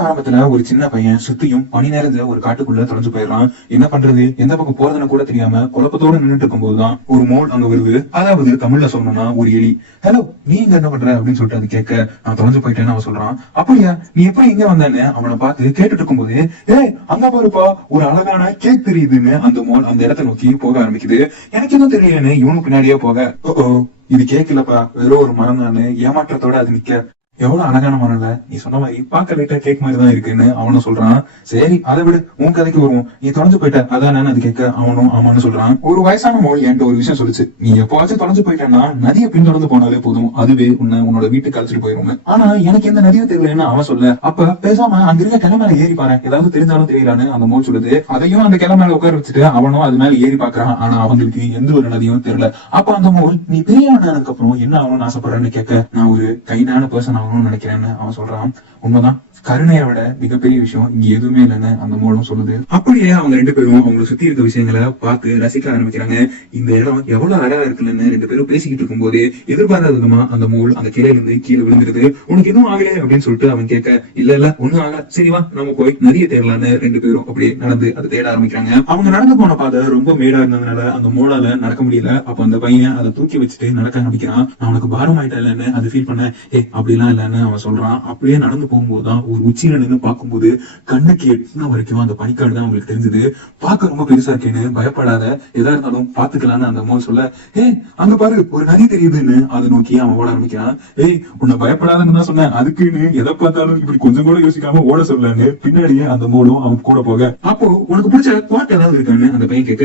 ஆரம்பத்துல ஒரு சின்ன பையன் சுத்தியும் பனி நேரத்துல ஒரு காட்டுக்குள்ள தொலைஞ்சு போயிடுறான். என்ன பண்றது? எந்த பக்கம் போறதுன்னு கூட தெரியாம குழப்பத்தோட நின்னுட்டு இருக்கும்போதுதான் ஒரு மோல் அங்க வருது. அதாவது தமிழ்ல சொன்னோம்னா ஒரு எலி. ஹலோ நீ இங்க என்ன பண்ற? அப்படின்னு சொல்லிட்டு அது கேட்க நான் தொலைஞ்சு போயிட்டேன்னு அவன் சொல்றான். அப்படியா? நீ எப்படி இங்க வந்தேன்னு? அவனை பார்த்து கேட்டுட்டு இருக்கும்போது ஏய் அங்க பாருப்பா ஒரு அழகான கேக் தெரியுதுன்னு அந்த மோல் அந்த இடத்தை நோக்கி போக ஆரம்பிக்குது. எனக்கு எதுவும் தெரியலன்னு இவனுக்கு பின்னாடியே போக ஓ இது கேட்கலப்பா வெறும் ஒரு மரம் தானு ஏமாற்றத்தோட அது நிக்க. எவ்வளவு அழகான மரம் நீ சொன்ன மாதிரி பார்க்க லைட்டா கேக் மாதிரி தான் இருக்குன்னு அவனும் சொல்றான். சரி அதை விட உன் கதைக்கு வருவோம். நீ தொலைஞ்சு போயிட்ட அதான் அது கேட்க அவனும் ஆமான்னு சொல்றான். ஒரு வயசான மோல் என்கிட்ட ஒரு விஷயம் சொல்லுச்சு. நீ எப்பவாச்சும் தொலைஞ்சு போயிட்டேன்னா நதியை பின்தொடர்ந்து போனாலே போதும். அதுவே உன்னை உன்னோட வீட்டுக்கு அழைச்சிட்டு போயிருவோம் ஆனா எனக்கு எந்த நதியும் தெரியலன்னு அவன் சொல்ல. அப்ப பேசாம அங்க இருக்க கிளை மேல ஏறி பாரு. ஏதாவது தெரிஞ்சாலும் தெரியலான்னு அந்த மோல் சொல்லுது. அதையும் அந்த கிளை மேல உட்கார வச்சுட்டு அவனும் அது மேல ஏறி பாக்குறான். ஆனா அவங்களுக்கு எந்த ஒரு நதியும் தெரியல. அப்ப அந்த மோல் நீ பெரிய ஆனதுக்கு அப்புறம் என்ன ஆகணும்னு ஆசைப்படுறேன்னு கேட்க நான் ஒரு கைடான பர்சன் ஆகணும்னு நினைக்கிறேன்னு அவன் சொல்றான். உண்மைதான். கருணையை விட மிகப்பெரிய விஷயம் இங்க எதுவுமே இல்லைன்னு அந்த மூலம் சொல்லுது. அப்படியே அவங்க ரெண்டு பேரும் அவங்களை சுத்தி இருக்க விஷயங்களை பார்த்து ரசிக்க ஆரம்பிக்கிறாங்க. இந்த இடம் எவ்வளவு அழகா இருக்குன்னு ரெண்டு பேரும் பேசிக்கிட்டு இருக்கும்போது எதிர்பாராத விதமா அந்த மூல் அந்த கிளையில இருந்து கீழே விழுந்துருது. உனக்கு எதுவும் ஆகல அப்படின்னு சொல்லிட்டு அவன் கேட்க இல்ல இல்ல ஒண்ணும் ஆகல. சரி வா நம்ம போய் நிறைய தேடலான்னு ரெண்டு பேரும் அப்படியே நடந்து அதை தேட ஆரம்பிக்கிறாங்க. அவங்க நடந்து போன பாதை ரொம்ப மேடா இருந்ததுனால அந்த மூலால நடக்க முடியல. அப்ப அந்த பையன் அதை தூக்கி வச்சுட்டு நடக்க ஆரம்பிக்கிறான். அவனுக்கு பாரம் ஆயிட்டா இல்லன்னு அது ஃபீல் பண்ண ஏ அப்படிலாம் இல்லன்னு அவன் சொல்றான். அப்படியே நடந்து போகும்போதுதான் ஒரு உச்சியில நின்னு பார்க்கும்போது கண்ணுக்கு எட்டின வரைக்கும் அந்த பனிக்காடு தான் அவங்களுக்கு தெரிஞ்சது. பார்க்க ரொம்ப பெருசா இருக்கேன்னு பயப்படாத. எதா இருந்தாலும் பாத்துக்கலாம்னு அந்த அம்மா சொல்ல ஏய் அங்க பாரு ஒரு நதி தெரியுதுன்னு. அதை நோக்கி அவன் ஓட ஆரம்பிக்கிறான். ஏய் உன்னை பயப்படாதன்னு தான் சொன்னேன். அதுக்குன்னு எதை பார்த்தாலும் இப்படி கொஞ்சம் கூட யோசிக்காம ஓட சொல்லன்னு பின்னாடியே அந்த மோலும் அவன் கூட போக அப்போ உனக்கு பிடிச்ச குவாட் ஏதாவது இருக்கான்னு? அந்த பையன் கேட்க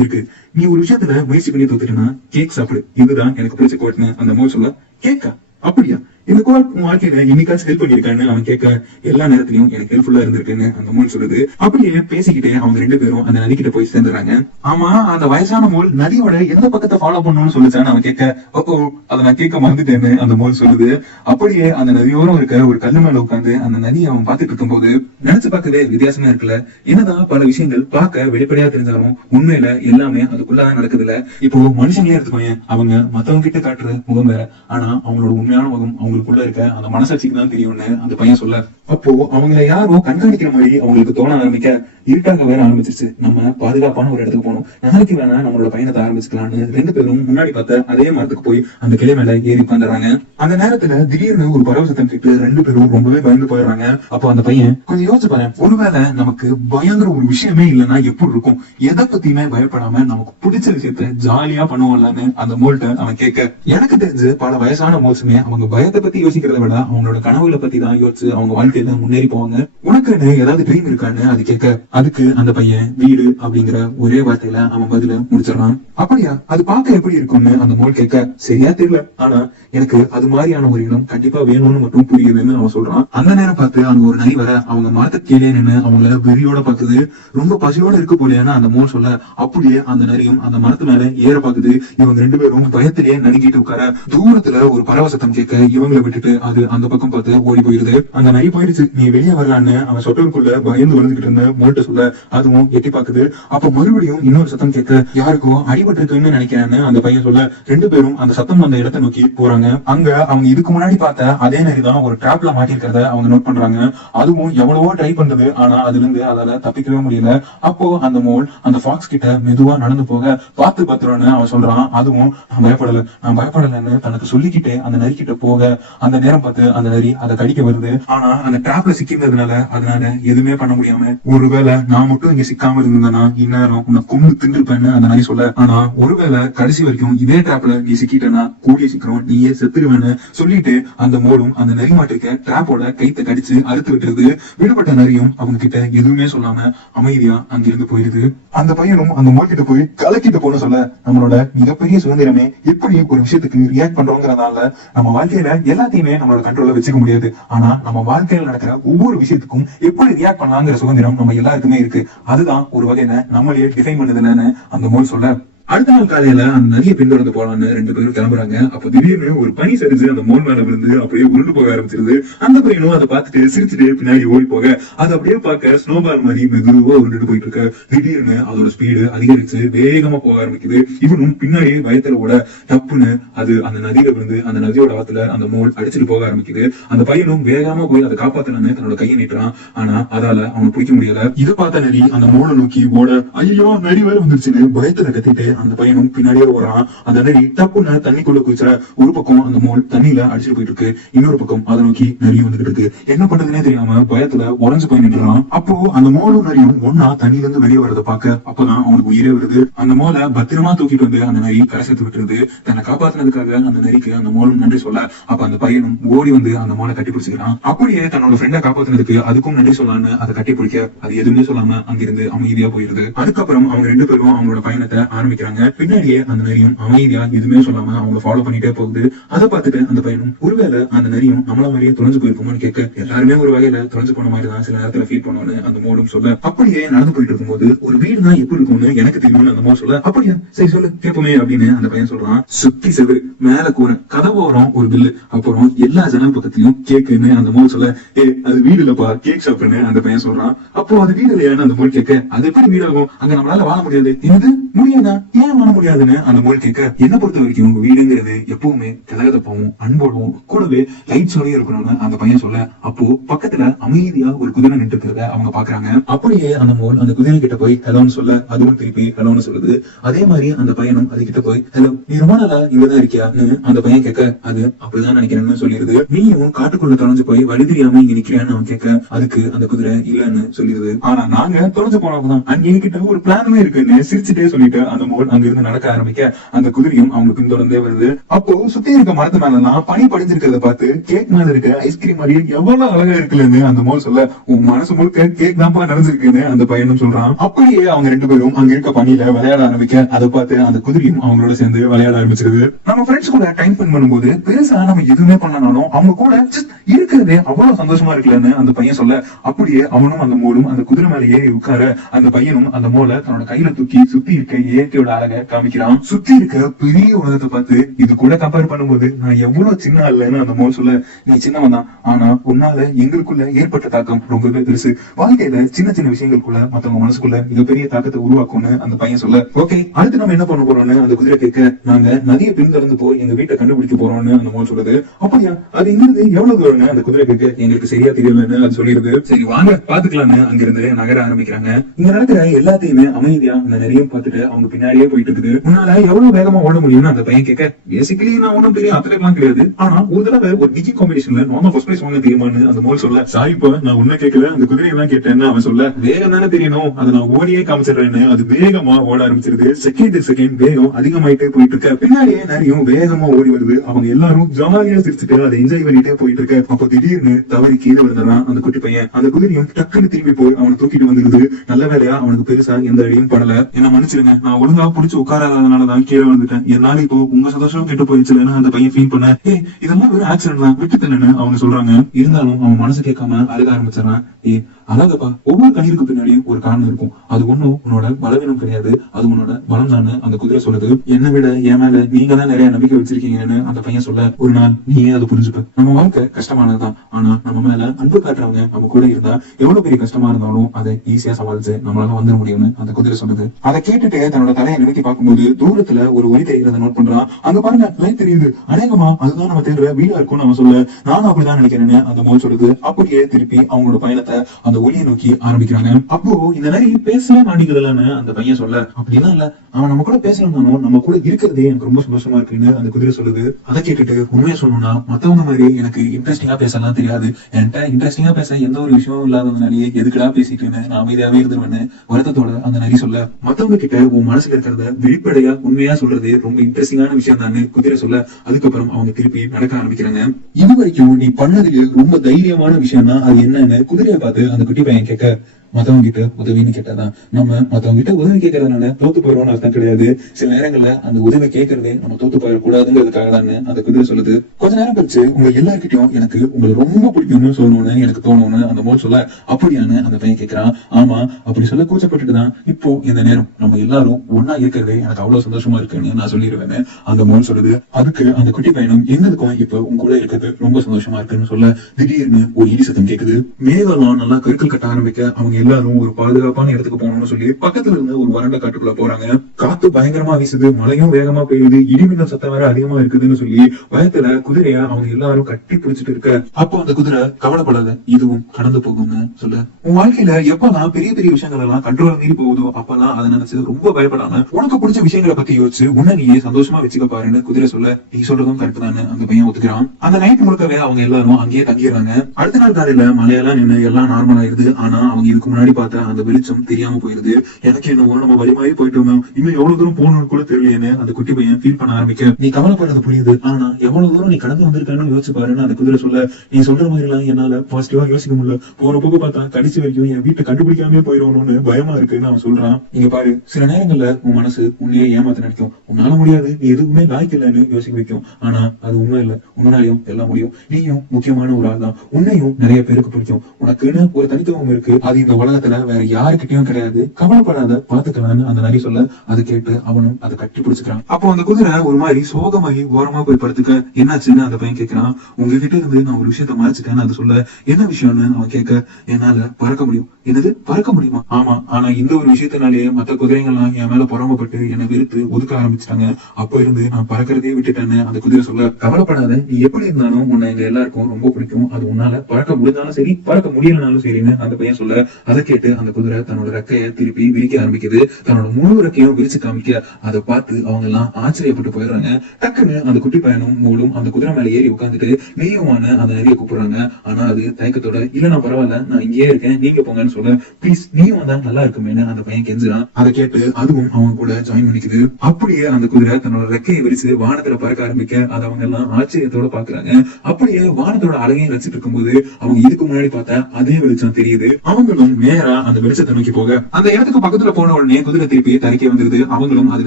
இருக்கு. நீ ஒரு விஷயத்துல முயற்சி பண்ணி தோத்துட்டேன்னா கேக் சாப்பிடு. இதுதான் எனக்கு பிடிச்ச குவாட்னு அந்த மோ சொல்ல கேக்கா? அப்படியா? இந்த கோல் உன் வாழ்க்கையில என்னைக்காச்சும் ஹெல்ப் பண்ணிருக்கான்னு அவன் கேட்க எல்லா நேரத்திலயும் எனக்கு ஹெல்ப்ஃபுல்லா இருந்திருக்குன்னு அந்த மூல் சொல்லுது. அப்படியே பேசிக்கிட்டே அவங்க ரெண்டு பேரும் அந்த நதி கிட்ட போய் சேர்ந்துறாங்க ஆமா அந்த வயசான மூல் நதியோட எந்த பக்கத்தை ஃபாலோ பண்ணணும்னு சொல்லுச்சான்னு அவன் கேட்க ஓ அதை நான் கேட்க மறந்துட்டேன்னு அந்த மூல் சொல்லுது. அப்படியே அந்த நதியோரம் இருக்க ஒரு கல்லு மேல உட்காந்து அந்த நதியை அவன் பார்த்துட்டு இருக்கும்போது நினைச்சு பார்க்கவே வித்தியாசமா இருக்குல்ல? என்னதான் பல விஷயங்கள் பார்க்க வெளிப்படையா தெரிஞ்சாலும் உண்மையில எல்லாமே அதுக்குள்ளதான் நடக்குதுல இப்போ மனுஷங்களே எடுத்துக்கோங்க அவங்க மத்தவங்க கிட்ட காட்டுற முகம் வேற. ஆனா அவங்களோட உண்மையான முகம் அவங்களுக்குள்ள இருக்க அந்த மனசாட்சிக்கு தான் தெரியும்னு அந்த பையன் சொல்ல. அப்போ அவங்கள யாரோ கண்காணிக்கிற மாதிரி அவங்களுக்கு தோண ஆரம்பிக்க இருட்டாக வேற ஆரம்பிச்சிருச்சு. நம்ம பாதுகாப்பான ஒரு இடத்துக்கு போகணும். நாளைக்கு வேணா நம்மளோட பயணத்தை ஆரம்பிச்சுக்கலாம்னு ரெண்டு பேரும் முன்னாடி பார்த்த அதே மரத்துக்கு போய் அந்த கிளை மேல ஏறி உட்காந்துறாங்க அந்த நேரத்துல திடீர்னு ஒரு பறவை சத்தம் கேட்டு ரெண்டு பேரும் ரொம்பவே பயந்து போயிடுறாங்க. அப்போ அந்த பையன் கொஞ்சம் யோசிச்சு பாரு. ஒருவேளை நமக்கு பயங்கர ஒரு விஷயமே இல்லைன்னா எப்படி இருக்கும்? எதை பத்தியுமே பயப்படாம நமக்கு பிடிச்ச விஷயத்த ஜாலியா பண்ணுவோம்லன்னு அந்த மோல்ட்ட அவன் கேட்க எனக்கு தெரிஞ்சு பல வயசான மோல்ஸுமே அவங்க பயத்தை பத்தி யோசிக்கிறத விட அவங்களோட கனவுகளை பத்தி தான் யோசிச்சு அவங்க வாழ்க்கையில முன்னேறி போவாங்க. உனக்குன்னு ஏதாவது ட்ரீம் இருக்கான்னு அது கேட்க அதுக்கு அந்த பையன் வீடு அப்படிங்கிற ஒரே வார்த்தையில அவன் பதில முடிச்சிடறான். அப்படியா? அது பார்க்க எப்படி இருக்கும்னு அந்த மோல் கேட்க சரியா தெரியல. ஆனா எனக்கு அது மாதிரியான ஒரு இடம் கண்டிப்பா வேணும்னு மட்டும் புரியுதுன்னு அவன் சொல்றான். அந்த நேரம் பார்த்து அங்க ஒரு நரி வர அவங்க மரத்து கீழே நின்னு அவங்கள வெறியோட பாக்குது ரொம்ப பசியோட இருக்க போலியான்னு அந்த மோல் சொல்ல அப்படியே அந்த நரியும் அந்த மரத்து மேல ஏற பாக்குது இவங்க ரெண்டு பேரும் பயத்திலேயே நடுங்கிட்டு உட்கார தூரத்துல ஒரு பரவசத்தம் கேட்க இவங்களை விட்டுட்டு அது அந்த பக்கம் பார்த்து ஓடி போயிருது. அந்த நரி போயிடுச்சு. நீ வெளியே வரலான்னு அவன் சொட்டருக்குள்ள பயந்து வளர்ந்துகிட்டு இருந்த மோல்ட்ட சொல்ல அதுவும் எட்டி பாக்குது அப்ப மறுபடியும் இன்னொரு சத்தம் கேட்க யாருக்கும் அடிபட்டு இருக்குன்னு நினைக்கிறேன்னு அந்த பையன் சொல்ல ரெண்டு பேரும் அந்த சத்தம் அந்த இடத்தை நோக்கி போறாங்க. அங்க அவங்க இதுக்கு முன்னாடி பார்த்த அதே நரி தான் ஒரு டிராப்ல மாட்டிருக்கிறத அவங்க நோட் பண்றாங்க. அதுவும் எவ்வளவோ ட்ரை பண்றது ஆனா அதுல இருந்து அதால தப்பிக்கவே முடியல. அப்போ அந்த மோல் அந்த ஃபாக்ஸ் கிட்ட மெதுவா நடந்து போக பார்த்து பத்துறோன்னு அவன் சொல்றான். அதுவும் நான் பயப்படல நான் பயப்படலன்னு தனக்கு சொல்லிக்கிட்டே அந்த நரி கிட்ட போக அந்த நேரம் பார்த்து அந்த நரி அதை கடிக்க வருது. ஆனா அந்த டிராப்ல சிக்கினதுனால அதனால எதுவுமே பண்ண முடியாம ஒருவேளை நான் மட்டும் இங்க சிக்காம இருந்தேன்னா இந்நேரம் உன்னை கொண்டு தின்றுப்பேன்னு அந்த நாய் சொல்ல ஆனா ஒருவேளை கடைசி வரைக்கும் இதே டிராப்ல நீ சிக்கிட்டனா கூடிய சீக்கிரம் நீயே செத்துருவேன்னு சொல்லிட்டு அந்த மோடும் அந்த நரி மாட்டிருக்க டிராப்போட கைத்தை கடிச்சு அறுத்து விட்டுருது விடுபட்ட நரியும் அவங்க கிட்ட எதுவுமே சொல்லாம அமைதியா அங்கிருந்து போயிருது. அந்த பையனும் அந்த மோல் கிட்ட போய் கலக்கிட்டு போன சொல்ல நம்மளோட மிகப்பெரிய சுதந்திரமே எப்படி ஒரு விஷயத்துக்கு ரியாக்ட் பண்றோங்கிறதால நம்ம வாழ்க்கையில எல்லாத்தையுமே நம்மளோட கண்ட்ரோல வச்சுக்க முடியாது. ஆனா நம்ம வாழ்க்கையில நடக்கிற ஒவ்வொரு விஷயத்துக்கும் எப்படி ரியாக்ட் பண்ணலாங்கிற சுதந்திரம் நம்ம எல்லாரும் எல்லாருக்குமே இருக்கு. அதுதான் ஒரு வகையில நம்மளையே டிஃபைன் பண்ணுதுன்னு அந்த மோல் சொல்ல அடுத்த நாள் காலையில அந்த நதியை பின்தொடர்ந்து போலான்னு ரெண்டு பேரும் கிளம்புறாங்க. அப்ப திடீர்னு ஒரு பனி சரிஞ்சு அந்த மோன் மேல விழுந்து அப்படியே உருண்டு போக ஆரம்பிச்சிருது. அந்த பையனும் அதை பார்த்துட்டு சிரிச்சுட்டு பின்னாடி ஓடி போக அது அப்படியே பார்க்க ஸ்னோபால் மாதிரி மெதுவா உருண்டு போயிட்டு இருக்க திடீர்னு அதோட ஸ்பீடு அதிகரிச்சு வேகமா போக ஆரம்பிக்குது. இவனும் பின்னாடியே பயத்துல ஓட டப்புன்னு அது அந்த நதியில விழுந்து அந்த நதியோட ஆத்துல அந்த மோல் அடிச்சுட்டு போக ஆரம்பிக்குது. அந்த பையனும் வேகமா போய் அதை காப்பாத்தணும்னு தன்னோட கையை நீட்டுறான். ஆனா அதால அவனை பிடிக்க முடியல. இதை பார்த்த நரி அந்த மோலை நோக்கி ஓட ஐயோ நரி வேற வந்துருச்சுன்னு பயத்துல கத்திட்டு அந்த பையனும் பின்னாடியே ஓடுறான். அந்த நரி டப்புன்னு தண்ணிக்குள்ள குதிச்சுற ஒரு பக்கம் அந்த மோல் தண்ணியில அடிச்சுட்டு போயிட்டு இருக்கு இன்னொரு பக்கம் அதை நோக்கி நரியும் வந்துகிட்டு இருக்கு. என்ன பண்றதுனே தெரியாம பயத்துல உடஞ்சு போய் நின்றுறான். அப்போ அந்த மோலும் நரியும் ஒன்னா தண்ணில இருந்து வெளியே வரதை பார்க்க அப்பதான் அவனுக்கு உயிரே வருது. அந்த மோல பத்திரமா தூக்கிட்டு வந்து அந்த நரி கரை சேர்த்து விட்டுருது. தன்னை காப்பாத்துனதுக்காக அந்த நரிக்கு அந்த மோலும் நன்றி சொல்ல அப்ப அந்த பையனும் ஓடி வந்து அந்த மோலை கட்டி பிடிச்சிக்கிறான். அப்படியே தன்னோட ஃப்ரெண்டை காப்பாத்துனதுக்கு அதுக்கும் நன்றி சொல்லலான்னு அதை கட்டி பிடிக்க அது எதுவுமே சொல்லாம அங்கிருந்து அமைதியா போயிருது. அதுக்கப்புறம் அவங்க ரெண்டு பேரும் அவங்களோட பயணத்தை ஆரம்பிக்கிறாங்க. பின்னாடியே அந்த நரியும் அமைதியா எதுவுமே சொல்லாம அவங்களை ஃபாலோ பண்ணிட்டே போகுது. அதை பார்த்துட்டு அந்த பையனும் ஒருவேளை அந்த நரியும் நம்மள மாதிரியே தொலைஞ்சு போயிருக்குமோன்னு கேட்க எல்லாருமே ஒரு வகையில தொலைஞ்சு போன மாதிரி தான் சில நேரத்துல ஃபீல் பண்ணுவானு அந்த மோடும் சொல்ல அப்படியே நடந்து போயிட்டு இருக்கும்போது ஒரு வீடுனா எப்படி இருக்கும்னு எனக்கு தெரியும்னு அந்த மோடு சொல்ல அப்படியா? சரி சொல்லு கேட்போமே அப்படின்னு அந்த பையன் சொல்றான். சுத்தி செவு மேல கூரை கதவோரம் ஒரு பில்லு அப்புறம் எல்லா ஜன்னல் பக்கத்துலயும் கேக்குன்னு அந்த மோல் சொல்ல ஏ அது வீடு இல்லப்பா கேக் ஷாப்னு அந்த பையன் சொல்றான். அப்போ அது வீடு இல்லையான்னு அந்த மோல் கேட்க அது எப்படி வீடாகும்? அங்க நம்மளால வாழ முடியாது. என்னது? முடியாதா? ஏன் பண்ண முடியாதுன்னு அந்த மோல் கேட்க என்ன பொறுத்த வரைக்கும் உங்க வீடுங்கிறது எப்பவுமே கதகதப்பாவும் அன்போடவும் கூடவே லைட்ஸோடய இருக்கணும்னு அந்த பையன் சொல்ல அப்போ பக்கத்துல அமைதியா ஒரு குதிரை நின்று இருக்கிறத அவங்க பாக்குறாங்க. அப்படியே அந்த மோல் அந்த குதிரை கிட்ட போய் ஹலோன்னு சொல்ல அதுவும் திருப்பி ஹலோன்னு சொல்லுது. அதே மாதிரி அந்த பையனும் அது கிட்ட போய் ஹலோ நீ ரொம்ப நாளா இங்கதான் இருக்கியான்னு அந்த பையன் கேட்க அது அப்படிதான் நினைக்கிறேன்னு சொல்லிடுது. நீயும் காட்டுக்குள்ள தொலைஞ்சு போய் வழி தெரியாம இங்க நிக்கிறியான்னு அவன் கேட்க அதுக்கு அந்த குதிரை இல்லன்னு சொல்லிடுது. ஆனா நாங்க தொலைஞ்சு போனப்பதான் அங்க என்கிட்ட ஒரு பிளானுமே இருக்குன்னு சிரிச்சுட்டே சொல்லி சொல்லிட்டு அந்த மோல் அங்கிருந்து நடக்க ஆரம்பிக்க அந்த குதிரையும் அவங்க பின்தொடர்ந்தே வருது. அப்போ சுத்தி இருக்க மரத்து மேல நான் பனி படிஞ்சிருக்கிறத பார்த்து கேக் மேல இருக்க ஐஸ்கிரீம் மாதிரியே எவ்வளவு அழகா இருக்குல்லன்னு அந்த மோல் சொல்ல உன் மனசு முழுக்க கேக் தான்ப்பா நடந்திருக்குன்னு அந்த பையனும் சொல்றான். அப்படியே அவங்க ரெண்டு பேரும் அங்க இருக்க பனியில விளையாட ஆரம்பிக்க அதை பார்த்து அந்த குதிரையும் அவங்களோட சேர்ந்து விளையாட ஆரம்பிச்சிருது. நம்ம ஃப்ரெண்ட்ஸ் கூட டைம் ஸ்பெண்ட் பண்ணும்போது பெருசா நம்ம எதுவுமே பண்ணனாலும் அவங்க கூட just இருக்கிறதே அவ்வளவு சந்தோஷமா இருக்கலன்னு அந்த பையன் சொல்ல அப்படியே அவனும் அந்த மோலும் அந்த குதிரை மேல ஏறி உட்கார அந்த பையனும் அந்த மோலை தன்னோட கையில தூக்கி சுத்தி இருக்க இயற்கையோட அழக காமிக்கிறான். சுத்தி இருக்க பெரிய உலகத்தை பார்த்து இது கூட கம்பேர் பண்ணும்போது நான் எவ்வளவு சின்ன இல்லைன்னு அந்த மோல் சொல்ல நீ சின்னவன் தான். ஆனா உன்னால எங்களுக்குள்ள ஏற்பட்ட தாக்கம் ரொம்பவே பெருசு. வாழ்க்கையில சின்ன சின்ன விஷயங்களுக்குள்ள மத்தவங்க மனசுக்குள்ள மிகப்பெரிய தாக்கத்தை உருவாக்கும்னு அந்த பையன் சொல்ல ஓகே அடுத்து நம்ம என்ன பண்ண போறோம்னு அந்த குதிரை கேட்க நாங்க நதியை பின்தொடர்ந்து போய் எங்க வீட்டை கண்டுபிடிக்க போறோம்னு அந்த மோல் சொல்லுது அப்படியா? அது இங்கிருந்து எவ்வளவு தூரம்னு அந்த குதிரை கேட்க எங்களுக்கு சரியா தெரியலன்னு அது சொல்லிடுது. சரி வாங்க பாத்துக்கலாம்னு அங்கிருந்து நகர ஆரம்பிக்கிறாங்க. இங்க நடக்கிற எல்லாத்தையுமே அமைதியா நான் நிறைய பார்த்துட்டு அவங்க பின்னாடியே போயிட்டு இருக்குது. உன்னால எவ்வளவு வேகமா ஓட முடியும்னு அந்த பையன் கேட்க பேசிக்கலி நான் ஒன்றும் பெரிய அத்தலைலாம் கிடையாது. ஆனா ஒரு தடவை ஒரு டிக்கி காம்படிஷன்ல நான் ஃபர்ஸ்ட் பிரைஸ் வாங்க தெரியுமான்னு அந்த மோல் சொல்ல சாரிப்பா நான் உன்ன கேட்கல அந்த குதிரையை தான் கேட்டேன்னு அவன் சொல்ல வேகம் தானே தெரியணும். அதை நான் ஓடியே காமிச்சிடுறேன்னு அது வேகமா ஓட ஆரம்பிச்சிருது. செகண்ட் செகண்ட் வேகம் அதிகமாயிட்டே போயிட்டு இருக்க பின்னாடியே நிறைய வேகமா ஓடி வருது. அவங்க எல்லாரும் ஜாலியா சிரிச்சுட்டு அதை என்ஜாய் பண்ணிட்டே போயிட்டு இருக்க அப்போ திடீர்னு தவறி கீழே விழுந்துறான் அந்த குட்டி பையன். அந்த குதிரையும் டக்குன்னு திரும்பி போய் அவனை தூக்கிட்டு வந்துருது நல்ல வேலையா அவனுக்கு பெருசா எந்த அடியும் படல. என்ன மன்னிச்சிருங்க. நான் ஒழுங்கா புடிச்சு உட்காராதனாலதான் கீழே விழுந்துட்டேன். என்னால இப்போ உங்க சந்தோஷம் கெட்டு போயிடுச்சுன்னு அந்த பையன் ஃபீல் பண்ண ஏ இதெல்லாம் வெறும் ஆக்சிடென்ட் தான். விட்டு தின்னு அவங்க சொல்றாங்க. இருந்தாலும் அவன் மனசு கேட்காம அழுக ஆரம்பிச்சிடறான். ஏ அழகப்பா ஒவ்வொரு கண்ணீருக்கு பின்னாடியும் ஒரு காரணம் இருக்கும். அது ஒண்ணும் உன்னோட பலவீனம் கிடையாது. அது உன்னோட பலம் தானே அந்த குதிரை சொல்லுது. என்னை விட என் மேல நீங்க தான் நிறைய நம்பிக்கை வச்சிருக்கீங்கன்னு அந்த பையன் சொல்ல ஒரு நாள் நீயே அதை புரிஞ்சுப்ப. நம்ம வாழ்க்கை கஷ்டமானதுதான். ஆனா நம்ம மேல அன்பு காட்டுறவங்க நம்ம கூட இருந்தா எவ்வளவு பெரிய கஷ்டமா இருந்தாலும் அதை ஈஸியா சமாளிச்சு நம்மளால வந்துட முடியும்னு அந்த குதிரை சொல்லுது. அதை கேட்டுட்டு தன்னோட தலையை நிமித்தி பார்க்கும்போது தூரத்துல ஒரு ஒளி தெரிகிறத நோட் பண்றான். அங்க பாருங்க லைட் தெரியுது. அநேகமா அதுதான் நம்ம தேடுற வீடா இருக்கும்னு அவன் சொல்ல நானும் அப்படிதான் நினைக்கிறேன்னு அந்த மோல் சொல்லுது. அப்படியே திருப்பி அவங்களோட பயணத்தை அந்த ஒளியை நோக்கி ஆரம்பிக்கிறாங்க. அப்போ இந்த மாதிரி பேசவே மாட்டேங்குதுலன்னு அந்த பையன் சொல்ல அப்படின்னா இல்ல. அவன் நம்ம கூட பேசலனாலும் நம்ம கூட இருக்கிறதே எனக்கு ரொம்ப சந்தோஷமா இருக்குன்னு அந்த குதிரை சொல்லுது. அதை கேட்டுட்டு உண்மையை சொல்லணும்னா மத்தவங்க மாதிரி எனக்கு இன்ட்ரெஸ்டிங்கா பேசலாம் தெரியாது. என்கிட்ட இன்ட்ரெஸ்டிங்கா பேச எந்த ஒரு விஷயமும் இல்லாததுனாலயே எதுக்குடா பேசிட்டு நான் அமைதியாவே இருந்துருவேன்னு வருத்தத்தோட அந்த நரி சொல்ல மத்தவங்க கிட்ட உன் மனசுல இருக்கிறத வெளிப்படையா உண்மையா சொல்றது ரொம்ப இன்ட்ரெஸ்டிங்கான விஷயம் தான் குதிரை சொல்ல அதுக்கப்புறம் அவங்க திருப்பி நடக்க ஆரம்பிக்கிறாங்க. இது வரைக்கும் நீ பண்ணதுல ரொம்ப தைரியமான விஷயம்னா அது என்னன்னு குதிரையை பார்த்து அந்த குட்டி பையன் கேட்க மத்தவங்க கிட்ட உதவின்னு கேட்டாதான். நம்ம மத்தவங்க கிட்ட உதவி கேட்கறதுனால தோத்து போயிடுவோம்னு அர்த்தம் கிடையாது. சில நேரங்கள்ல அந்த உதவி கேட்கறதே நம்ம தோத்து போயிடக்கூடாதுங்கிறதுக்காக தானே அந்த குதிரை சொல்லுது. கொஞ்ச நேரம் கழிச்சு உங்க எல்லார்கிட்டயும் எனக்கு உங்களை ரொம்ப பிடிக்கும்னு சொல்லணும்னு எனக்கு தோணும்னு அந்த மோல் சொல்ல அப்படியான்னு அந்த பையன் கேட்கிறான். ஆமா அப்படி சொல்ல கூச்சப்பட்டுட்டு தான் இப்போ இந்த நேரம் நம்ம எல்லாரும் ஒன்னா இருக்கிறதே எனக்கு அவ்வளவு சந்தோஷமா இருக்குன்னு நான் சொல்லிடுவேன். அந்த மோல் சொல்லுது அதுக்கு அந்த குட்டி பையனும் எங்களுக்கும் இப்ப உங்க கூட இருக்கிறது ரொம்ப சந்தோஷமா இருக்குன்னு சொல்ல திடீர்னு ஒரு இடி சத்தம் கேக்குது. மேகலாம் நல்லா கருக்கள் கட்ட ஆரம்பிக்க அவங்க எல்லாரும் ஒரு பாதுகாப்பான இடத்துக்கு போகணும்னு சொல்லி பக்கத்துல இருந்து ஒரு வறண்ட காட்டுக்குள்ள போறாங்க. காத்து பயங்கரமா வீசுது மழையும் வேகமா பெய்யுது இடிமின்னல் சத்தம் வேற அதிகமா இருக்குதுன்னு சொல்லி பயத்துல குதிரைய அவங்க எல்லாரும் கட்டி பிடிச்சிட்டு இருக்க. அப்போ அந்த குதிரை கவலைப்படாத இதுவும் கடந்து போகும்னு சொல்ல. உன் வாழ்க்கையில எப்பெல்லாம் பெரிய பெரிய விஷயங்கள் எல்லாம் கண்ட்ரோல் மீறி போகுதோ அப்பெல்லாம் அதை நினைச்சு ரொம்ப பயப்படாம உனக்கு பிடிச்ச விஷயங்களை பத்தி யோசிச்சு உன்ன நீயே சந்தோஷமா வச்சுக்க பாருன்னு குதிரை சொல்ல நீ சொல்றதும் கரெக்ட் தானே அந்த பையன் ஒத்துக்கிறான். அந்த நைட் முழுக்கவே அவங்க எல்லாரும் அங்கேயே தங்கிடுறாங்க. அடுத்த நாள் காலையில மழையெல்லாம் நின்னு எல்லாம் நார்மல் ஆயிருது ஆனா அவங்க இதுக்கு முன்னாடி பார்த்தா அந்த வெளிச்சம் தெரியாம போயிருது. எனக்கு என்னவோ நம்ம வலிமாயி போயிட்டு இன்னும் எவ்வளவு தூரம் போகணும்னு கூட தெரியலையேன்னு அந்த குட்டி பையன் ஃபீல் பண்ண ஆரம்பிக்க. நீ கவலைப்படுறது புரியுது. ஆனா எவ்வளவு தூரம் நீ கடந்து வந்திருக்கன்னு யோசிச்சு பாருன்னு அந்த குதிரை சொல்ல நீ சொல்ற மாதிரி எல்லாம் என்னால பாசிட்டிவா யோசிக்க முடியல. போற போக்கு பார்த்தா கடிச்சு வரைக்கும் என் வீட்டை கண்டுபிடிக்காம போயிடணும்னு பயமா இருக்குன்னு அவன் சொல்றான். நீங்க பாரு சில நேரங்கள்ல உன் மனசு உன்னையே ஏமாத்த நினைக்கும். உன்னால முடியாது நீ எதுவுமே லாய்க்கலன்னு யோசிக்க வைக்கும். ஆனா அது உண்மை இல்ல. உன்னாலையும் எல்லாம் முடியும். நீயும் முக்கியமான ஒரு ஆள் தான் உன்னையும் நிறைய பேருக்கு பிடிக்கும். உனக்குன்னு ஒரு தனித்துவம் இருக்கு. அது இந்த உலகத்துல வேற யாருக்கிட்டயும் கிடையாது. கவலைப்படாத பாத்துக்கலாம்னு அந்த நரி சொல்ல அது கேட்டு அவனும் அதை கட்டி பிடிச்சுக்கிறான். அப்போ அந்த குதிரை ஒரு மாதிரி சோகமாகி ஓரமா போய் படுத்துக்க என்னாச்சுன்னு அந்த பையன் கேட்கிறான் உங்ககிட்ட இருந்து நான் ஒரு விஷயத்த மறைச்சிட்டேன்னு அது சொல்ல என்ன விஷயம்னு அவன் கேட்க என்னால பறக்க முடியும். என்னது? பறக்க முடியுமா? ஆமா ஆனா இந்த ஒரு விஷயத்தினாலேயே மத்த குதிரைகள்லாம் என் மேல பொறாமப்பட்டு என்னை வெறுத்து ஒதுக்க ஆரம்பிச்சிட்டாங்க. அப்ப இருந்து நான் பறக்கிறதே விட்டுட்டேன்னு அந்த குதிரை சொல்ல கவலைப்படாத நீ எப்படி இருந்தாலும் உன்னை எங்க எல்லாருக்கும் ரொம்ப பிடிக்கும். அது உன்னால பறக்க முடிஞ்சாலும் சரி பறக்க முடியலனாலும் சரின்னு அந்த பையன் சொல்ல அதை கேட்டு அந்த குதிரை தன்னோட ரெக்கையை திருப்பி விரிக்க ஆரம்பிக்குது. தன்னோட முழு ரெக்கையும் விரிச்சு காமிக்க அதை பார்த்து அவங்க எல்லாம் ஆச்சரியப்பட்டு போயிடுறாங்க. டக்குன்னு அந்த குட்டி பையனும் மூலும் அந்த குதிரை மேல ஏறி உட்காந்துட்டு நீயுமான அந்த நெறிய கூப்பிடுறாங்க. ஆனா அது தயக்கத்தோட இல்ல நான் பரவாயில்ல நான் இங்கேயே இருக்கேன் நீங்க போங்கன்னு சொல்ல. ப்ளீஸ் நீயும் வந்தா நல்லா இருக்குமேன்னு அந்த பையன் கெஞ்சுறான். அதை கேட்டு அதுவும் அவங்க கூட ஜாயின் பண்ணிக்குது. அப்படியே அந்த குதிரை தன்னோட ரெக்கையை விரிச்சு வானத்துல பறக்க ஆரம்பிக்க அதை அவங்க எல்லாம் ஆச்சரியத்தோட பாக்குறாங்க அப்படியே வானத்தோட அழகையும் ரசிச்சிட்டு இருக்கும்போது அவங்க இதுக்கு முன்னாடி பார்த்தா அதே வெளிச்சம் தெரியுது. அவங்களும் நேரா அந்த வெளிச்சத்தை நோக்கி போக அந்த இடத்துக்கு பக்கத்துல போன உடனே குதிரை திருப்பி தரைக்கே வந்துருது. அவங்களும் அதுல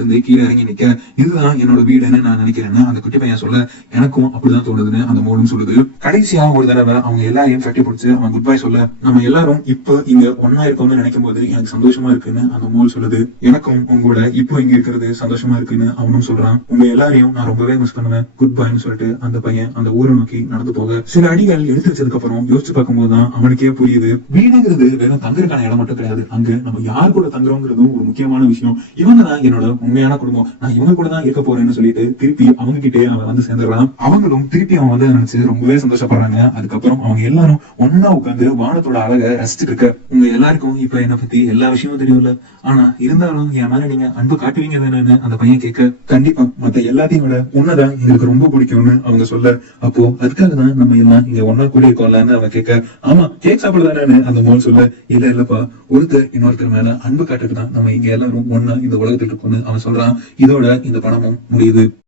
இருந்து கீழே இறங்கி நிக்க இதுதான் என்னோட வீடுன்னு நான் நினைக்கிறேன்னு அந்த குட்டி பையன் சொல்ல எனக்கும் அப்படிதான் தோணுதுன்னு அந்த மோலும் சொல்லுது. கடைசியா ஒரு தடவை அவங்க எல்லாரையும் கட்டி பிடிச்சு அவன் குட் பை சொல்ல நம்ம எல்லாரும் இப்ப இங்க ஒன்னா இருக்கோம்னு நினைக்கும் போது எனக்கு சந்தோஷமா இருக்குன்னு அந்த மோல் சொல்லுது. எனக்கும் உங்களோட இப்போ இங்க இருக்கிறது சந்தோஷமா இருக்குன்னு அவனும் சொல்றான். உங்க எல்லாரையும் நான் ரொம்பவே மிஸ் பண்ணுவேன். குட் பைன்னு சொல்லிட்டு அந்த பையன் அந்த ஊரை நோக்கி நடந்து போக. சில அடிகள் எடுத்து வச்சதுக்கு அப்புறம் யோசிச்சு பார்க்கும்போது தான் அவனுக்கே புரியுது. வீடுங்கிறது வெறும் தங்குறதுக்கான இடம் மட்டும் கிடையாது. அங்க நம்ம யார் கூட தங்குறோங்கிறதும் ஒரு முக்கியமான விஷயம். இவங்க தான் என்னோட உண்மையான குடும்பம். நான் இவங்க கூட தான் இருக்க போறேன்னு சொல்லிட்டு திருப்பி அவங்க கிட்டே அவன் வந்து சேர்ந்துடுறான். அவங்களும் திருப்பி அவன் வந்து நினைச்சு ரொம்பவே சந்தோஷப்படுறாங்க. அதுக்கப்புறம் அவங்க எல்லாரும் ஒன்னா உட்கார்ந்து வானத்தோட அழகை ரசிச்சுட்டு இருக்க. உங்க எல்லாருக்கும் இப்ப என்ன பத்தி எல்லா விஷயமும் தெரியும்ல. ஆனா இருந்தாலும் என் மேல நீங்க அன்பு காட்டுவீங்க தானேன்னு அந்த பையன் கேட்க கண்டிப்பா மத்த எல்லாத்தையும் விட உன்னதான் எங்களுக்கு ரொம்ப பிடிக்கும்னு அவங்க சொல்ல. அப்போ அதுக்காக தான் நம்ம எல்லாம் இங்க ஒன்னா கூட இருக்கோம்லன்னு அவன் கேட்க ஆமா கேக் சாப்பிடுதானு அந்த மோல் சொல்ல இல்ல இல்லப்பா. ஒருத்தர் இன்னொருத்தர் மேல அன்பு காட்டுட்டு தான் நம்ம இங்க எல்லாரும் ஒன்னா இந்த உலகத்துல இருக்கோம்னு அவன் சொல்றான். இதோட இந்த படமும் முடியுது.